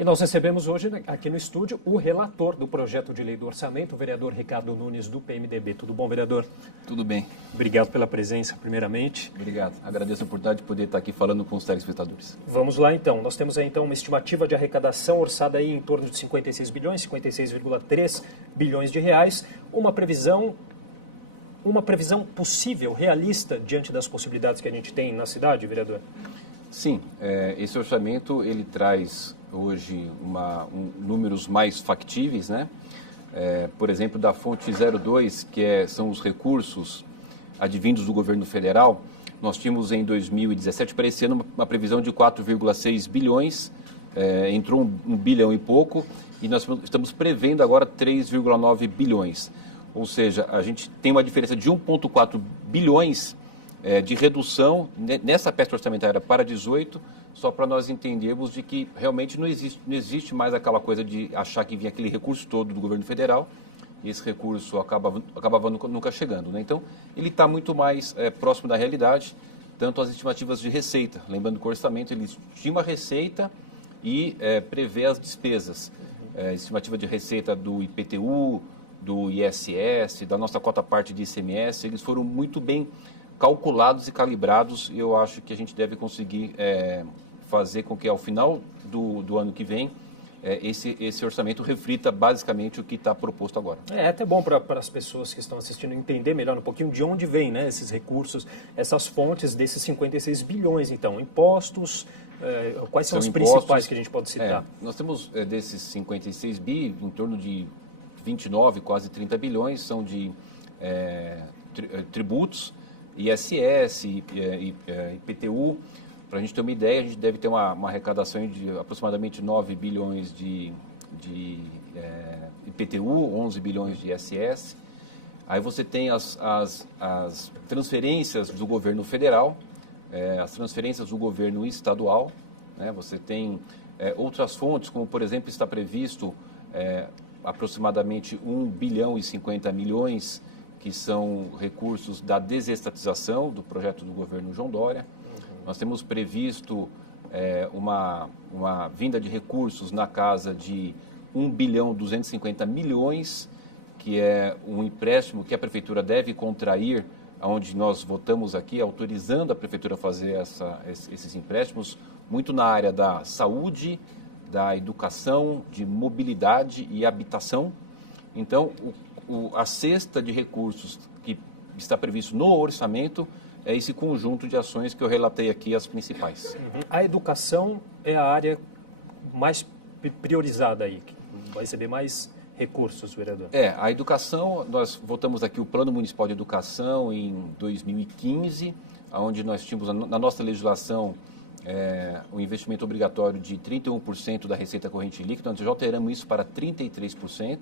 E nós recebemos hoje aqui no estúdio o relator do projeto de lei do orçamento, o vereador Ricardo Nunes, do PMDB. Tudo bom, vereador? Tudo bem. Obrigado pela presença, primeiramente. Obrigado. Agradeço a oportunidade de poder estar aqui falando com os telespectadores. Vamos lá, então. Nós temos aí, então, uma estimativa de arrecadação orçada aí em torno de 56 bilhões, 56,3 bilhões de reais. Uma previsão possível, realista, diante das possibilidades que a gente tem na cidade, vereador? Sim, esse orçamento ele traz hoje números mais factíveis, né? Por exemplo, da fonte 02, são os recursos advindos do governo federal, nós tínhamos em 2017, para esse ano, uma previsão de 4,6 bilhões, entrou 1 bilhão e pouco, e nós estamos prevendo agora 3,9 bilhões. Ou seja, a gente tem uma diferença de 1,4 bilhões de redução nessa peça orçamentária para 18, só para nós entendermos de que realmente não existe mais aquela coisa de achar que vinha aquele recurso todo do governo federal e esse recurso acabava nunca chegando, né? Então, ele está muito mais próximo da realidade, tanto as estimativas de receita. Lembrando que o orçamento ele estima a receita e prevê as despesas. Estimativa de receita do IPTU, do ISS, da nossa cota parte de ICMS, eles foram muito bem calculados e calibrados, e eu acho que a gente deve conseguir fazer com que ao final do ano que vem esse orçamento reflita basicamente o que está proposto agora. É até bom para as pessoas que estão assistindo entender melhor um pouquinho de onde vem, né, esses recursos, essas fontes desses 56 bilhões, então, impostos, quais são os principais que a gente pode citar? Nós temos desses 56 bi, em torno de 29, quase 30 bilhões, são de tributos, ISS, IPTU. Para a gente ter uma ideia, a gente deve ter uma arrecadação de aproximadamente 9 bilhões de IPTU, 11 bilhões de ISS. Aí você tem as transferências do governo federal, as transferências do governo estadual, né? Você tem outras fontes, como por exemplo está previsto aproximadamente 1 bilhão e 50 milhões, que são recursos da desestatização do projeto do governo João Dória. Nós temos previsto uma vinda de recursos na casa de 1 bilhão 250 milhões, que é um empréstimo que a Prefeitura deve contrair, onde nós votamos aqui, autorizando a Prefeitura a fazer esses empréstimos, muito na área da saúde, da educação, de mobilidade e habitação. Então, a cesta de recursos que está previsto no orçamento é esse conjunto de ações que eu relatei aqui, as principais. A educação é a área mais priorizada aí, que vai receber mais recursos, vereador. A educação, nós votamos aqui o Plano Municipal de Educação em 2015, onde nós tínhamos na nossa legislação um investimento obrigatório de 31% da receita corrente líquida, nós já alteramos isso para 33%.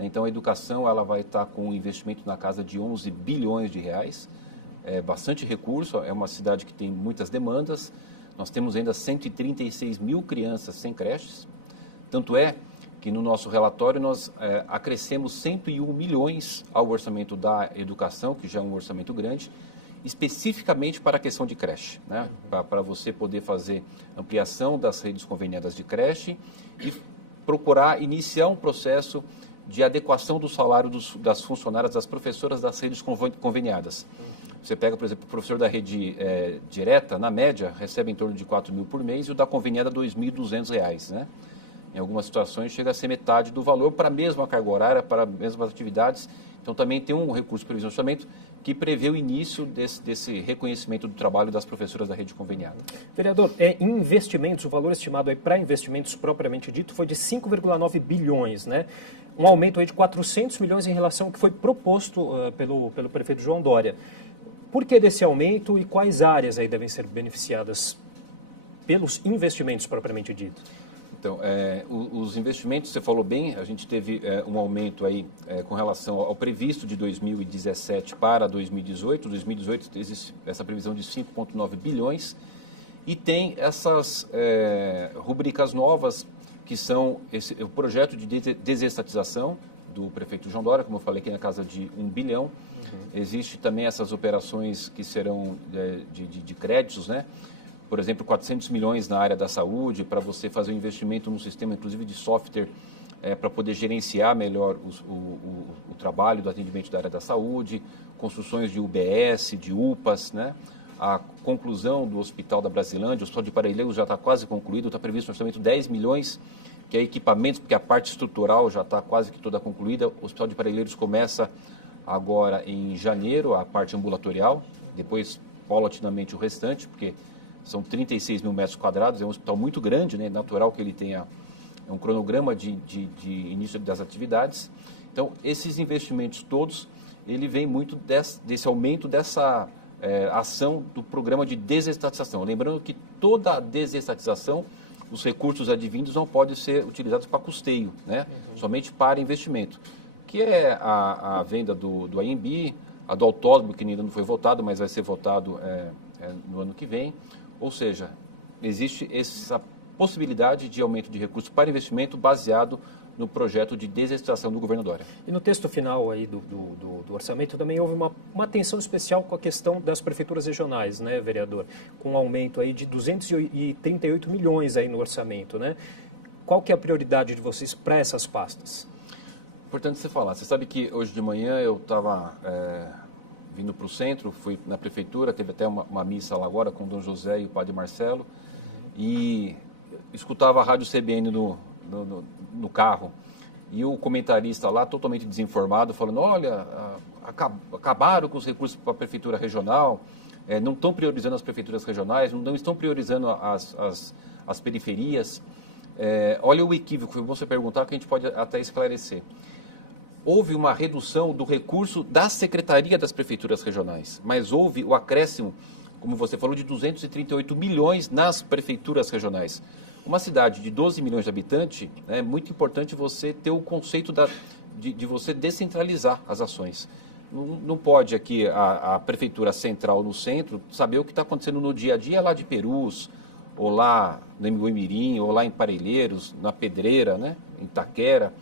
Então, a educação ela vai estar com um investimento na casa de 11 bilhões de reais, bastante recurso, é uma cidade que tem muitas demandas. Nós temos ainda 136 mil crianças sem creches, tanto é que no nosso relatório nós acrescemos 101 milhões ao orçamento da educação, que já é um orçamento grande, especificamente para a questão de creche, né? Para você poder fazer ampliação das redes conveniadas de creche e procurar iniciar um processo de adequação do salário das funcionárias, das professoras das redes conveniadas. Você pega, por exemplo, o professor da rede direta, na média, recebe em torno de 4 mil por mês e o da conveniada R$ 2.200, né? Em algumas situações chega a ser metade do valor para a mesma carga horária, para as mesmas atividades. Então também tem um recurso previsto no orçamento que prevê o início desse reconhecimento do trabalho das professoras da rede conveniada. Vereador, em investimentos, o valor estimado para investimentos propriamente dito foi de 5,9 bilhões, né? Um aumento aí de 400 milhões em relação ao que foi proposto pelo prefeito João Dória. Por que desse aumento e quais áreas aí devem ser beneficiadas pelos investimentos propriamente dito? Então, os investimentos, você falou bem, a gente teve um aumento aí com relação ao previsto de 2017 para 2018. 2018 existe essa previsão de 5,9 bilhões e tem essas rubricas novas que são o projeto de desestatização do prefeito João Dória, como eu falei aqui, na casa de 1 bilhão. Uhum. Existe também essas operações que serão de créditos, né? por exemplo, 400 milhões na área da saúde, para você fazer um investimento num sistema, inclusive, de software, para poder gerenciar melhor o trabalho do atendimento da área da saúde, construções de UBS, de UPAs, né? A conclusão do Hospital da Brasilândia, o Hospital de Parelheiros já está quase concluído, está previsto um orçamento de 10 milhões, que é equipamentos, porque a parte estrutural já está quase que toda concluída. O Hospital de Parelheiros começa agora em janeiro, a parte ambulatorial, depois paulatinamente o restante, porque são 36 mil metros quadrados, é um hospital muito grande, né? Natural que ele tenha um cronograma de início das atividades. Então, esses investimentos todos, ele vem muito desse aumento dessa ação do programa de desestatização. Lembrando que toda a desestatização, os recursos advindos não podem ser utilizados para custeio, né? Somente para investimento, que é a venda do AMB, a do autódromo, que ainda não foi votado, mas vai ser votado no ano que vem. Ou seja, existe essa possibilidade de aumento de recursos para investimento baseado no projeto de desestatização do governo Dória. E no texto final aí do orçamento também houve uma atenção especial com a questão das prefeituras regionais, né, vereador? Com um aumento aí de 238 milhões aí no orçamento, né? Qual que é a prioridade de vocês para essas pastas? Importante você falar. Você sabe que hoje de manhã eu estava vindo para o centro, fui na prefeitura, teve até uma missa lá agora com o Dom José e o Padre Marcelo, e escutava a Rádio CBN no carro, e o comentarista lá, totalmente desinformado, falando, olha, acabaram com os recursos para a prefeitura regional, não estão priorizando as prefeituras regionais, não estão priorizando as periferias. Olha o equívoco, foi bom você perguntar, que a gente pode até esclarecer. Houve uma redução do recurso da Secretaria das Prefeituras Regionais, mas houve o acréscimo, como você falou, de 238 milhões nas prefeituras regionais. Uma cidade de 12 milhões de habitantes, é muito importante você ter o conceito de você descentralizar as ações. Não pode aqui a prefeitura central no centro saber o que está acontecendo no dia a dia lá de Perus, ou lá no Moimirim, ou lá em Parelheiros, na Pedreira, né, em Itaquera.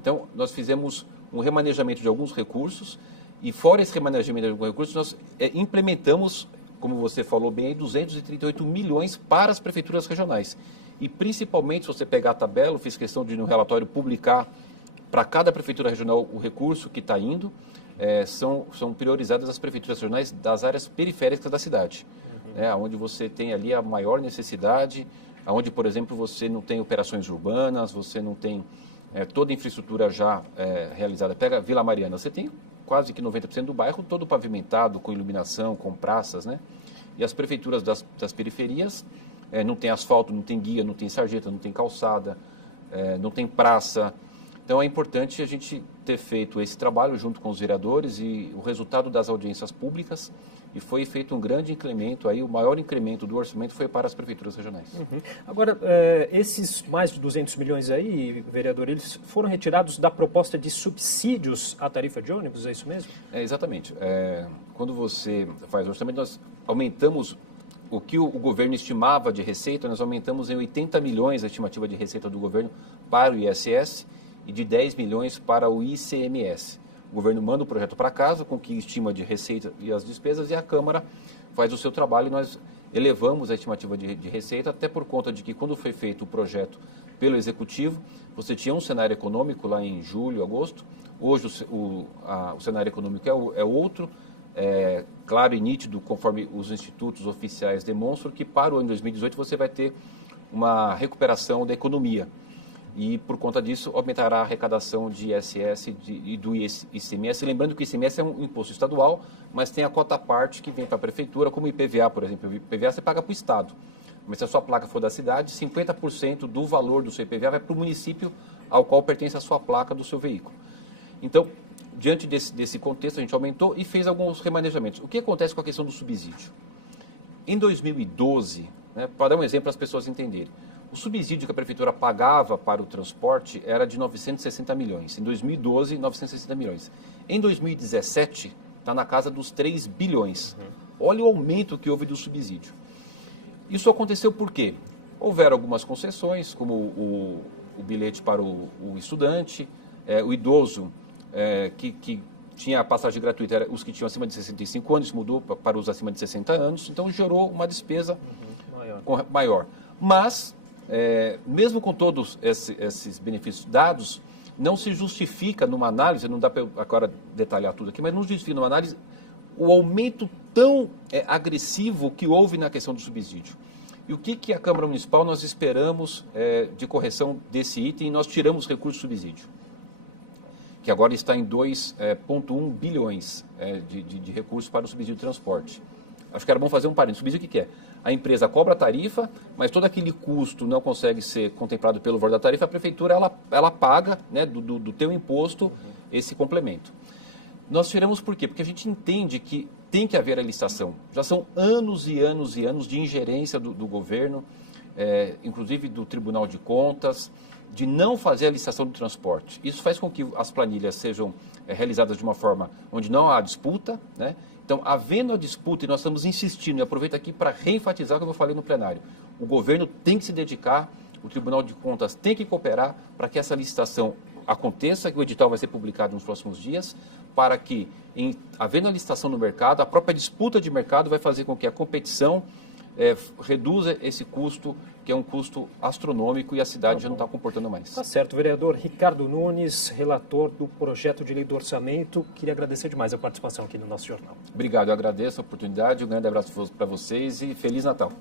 Então, nós fizemos um remanejamento de alguns recursos, e fora esse remanejamento de alguns recursos, nós implementamos, como você falou bem, 238 milhões para as prefeituras regionais. E principalmente, se você pegar a tabela, eu fiz questão de no relatório publicar para cada prefeitura regional o recurso que está indo, são priorizadas as prefeituras regionais das áreas periféricas da cidade, onde você tem ali a maior necessidade, onde, por exemplo, você não tem operações urbanas, você não tem toda a infraestrutura já realizada. Pega Vila Mariana, você tem quase que 90% do bairro todo pavimentado, com iluminação, com praças, né? E as prefeituras das periferias não tem asfalto, não tem guia, não tem sarjeta, não tem calçada, não tem praça. Então é importante a gente ter feito esse trabalho junto com os vereadores, e o resultado das audiências públicas, e foi feito um grande incremento, aí o maior incremento do orçamento foi para as prefeituras regionais. Uhum. Agora, esses mais de 200 milhões aí, vereador, eles foram retirados da proposta de subsídios à tarifa de ônibus, é isso mesmo? Exatamente. Quando você faz o orçamento, nós aumentamos o que o governo estimava de receita, nós aumentamos em 80 milhões a estimativa de receita do governo para o ISS e de 10 milhões para o ICMS. O governo manda o projeto para casa com o que estima de receita e as despesas, e a Câmara faz o seu trabalho, e nós elevamos a estimativa de receita, até por conta de que quando foi feito o projeto pelo Executivo, você tinha um cenário econômico lá em julho, agosto. Hoje o cenário econômico é outro, claro e nítido, conforme os institutos oficiais demonstram, que para o ano 2018 você vai ter uma recuperação da economia. E, por conta disso, aumentará a arrecadação de ISS e do ICMS. Lembrando que o ICMS é um imposto estadual, mas tem a cota à parte que vem para a prefeitura, como o IPVA, por exemplo. O IPVA você paga para o Estado, mas se a sua placa for da cidade, 50% do valor do seu IPVA vai para o município ao qual pertence a sua placa do seu veículo. Então, diante desse contexto, a gente aumentou e fez alguns remanejamentos. O que acontece com a questão do subsídio? Em 2012, para dar um exemplo para as pessoas entenderem, o subsídio que a prefeitura pagava para o transporte era de 960 milhões. Em 2012, 960 milhões. Em 2017, está na casa dos 3 bilhões. Olha o aumento que houve do subsídio. Isso aconteceu por quê? Houveram algumas concessões, como o bilhete para o estudante, o idoso que tinha a passagem gratuita, era os que tinham acima de 65 anos, mudou para os acima de 60 anos, então gerou uma despesa maior. Mas, mesmo com todos esses benefícios dados, não se justifica numa análise, não dá para agora detalhar tudo aqui, mas não justifica numa análise o aumento tão agressivo que houve na questão do subsídio. E o que a Câmara Municipal nós esperamos de correção desse item? Nós tiramos recurso do subsídio, que agora está em 2,1 bilhões de recursos para o subsídio de transporte. Acho que era bom fazer um parênteses. O subsídio o que é? A empresa cobra a tarifa, mas todo aquele custo não consegue ser contemplado pelo valor da tarifa, a prefeitura ela paga, né, do teu imposto esse complemento. Nós tiramos por quê? Porque a gente entende que tem que haver a licitação. Já são anos e anos e anos de ingerência do governo, inclusive do Tribunal de Contas, de não fazer a licitação do transporte. Isso faz com que as planilhas sejam realizadas de uma forma onde não há disputa, né? Então, havendo a disputa, e nós estamos insistindo, e aproveito aqui para reenfatizar o que eu falei no plenário, o governo tem que se dedicar, o Tribunal de Contas tem que cooperar para que essa licitação aconteça, que o edital vai ser publicado nos próximos dias, para que, havendo a licitação no mercado, a própria disputa de mercado vai fazer com que a competição reduza esse custo, que é um custo astronômico e a cidade já não está comportando mais. Tá certo, vereador Ricardo Nunes, relator do projeto de lei do orçamento, queria agradecer demais a participação aqui no nosso jornal. Obrigado, eu agradeço a oportunidade, um grande abraço para vocês e Feliz Natal.